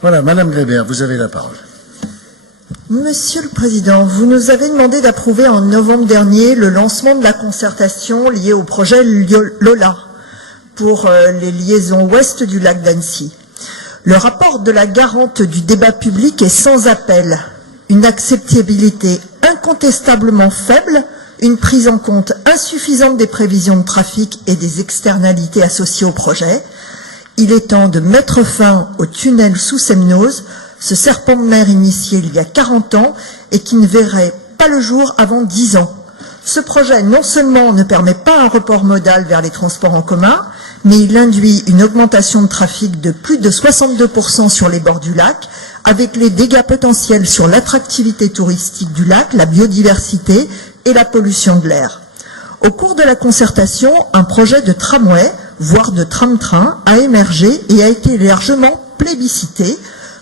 Voilà, Madame Grébert, vous avez la parole. Monsieur le Président, vous nous avez demandé d'approuver en novembre dernier le lancement de la concertation liée au projet Lola pour les liaisons ouest du lac d'Annecy. Le rapport de la garante du débat public est sans appel. Une acceptabilité incontestablement faible, une prise en compte insuffisante des prévisions de trafic et des externalités associées au projet. Il est temps de mettre fin au tunnel sous Semnoz, ce serpent de mer initié il y a 40 ans et qui ne verrait pas le jour avant 10 ans. Ce projet non seulement ne permet pas un report modal vers les transports en commun, mais il induit une augmentation de trafic de plus de 62% sur les bords du lac, avec les dégâts potentiels sur l'attractivité touristique du lac, la biodiversité et la pollution de l'air. Au cours de la concertation, un projet de tramway, voire de tram-train, a émergé et a été largement plébiscité.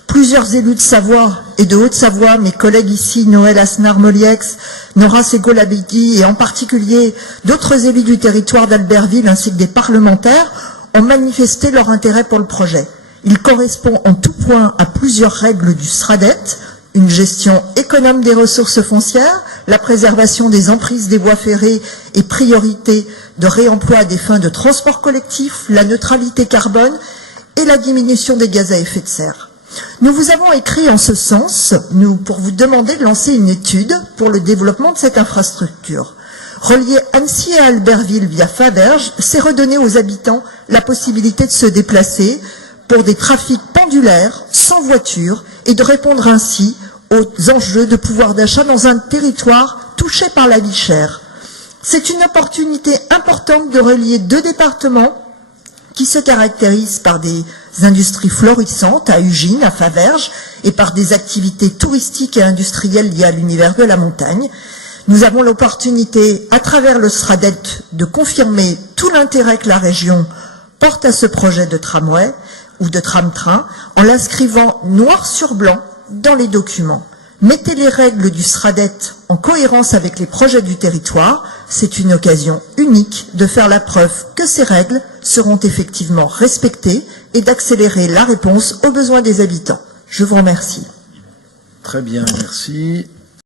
Plusieurs élus de Savoie et de Haute-Savoie, mes collègues ici, Noël Asnar-Moliex, Nora Segolabidi et en particulier d'autres élus du territoire d'Albertville ainsi que des parlementaires, ont manifesté leur intérêt pour le projet. Il correspond en tout point à plusieurs règles du SRADET, une gestion économe des ressources foncières, la préservation des emprises des voies ferrées et priorité de réemploi à des fins de transport collectif, la neutralité carbone et la diminution des gaz à effet de serre. Nous vous avons écrit en ce sens, pour vous demander de lancer une étude pour le développement de cette infrastructure. Relier Annecy à Albertville via Faverges, c'est redonner aux habitants la possibilité de se déplacer pour des trafics pendulaires, sans voiture, et de répondre ainsi aux enjeux de pouvoir d'achat dans un territoire touché par la vie chère. C'est une opportunité importante de relier deux départements qui se caractérisent par des industries florissantes à Ugine, à Faverges, et par des activités touristiques et industrielles liées à l'univers de la montagne. Nous avons l'opportunité, à travers le SRADET, de confirmer tout l'intérêt que la région porte à ce projet de tramway ou de tram-train, en l'inscrivant noir sur blanc dans les documents. Mettez les règles du SRADET en cohérence avec les projets du territoire. C'est une occasion unique de faire la preuve que ces règles seront effectivement respectées et d'accélérer la réponse aux besoins des habitants. Je vous remercie. Très bien, merci.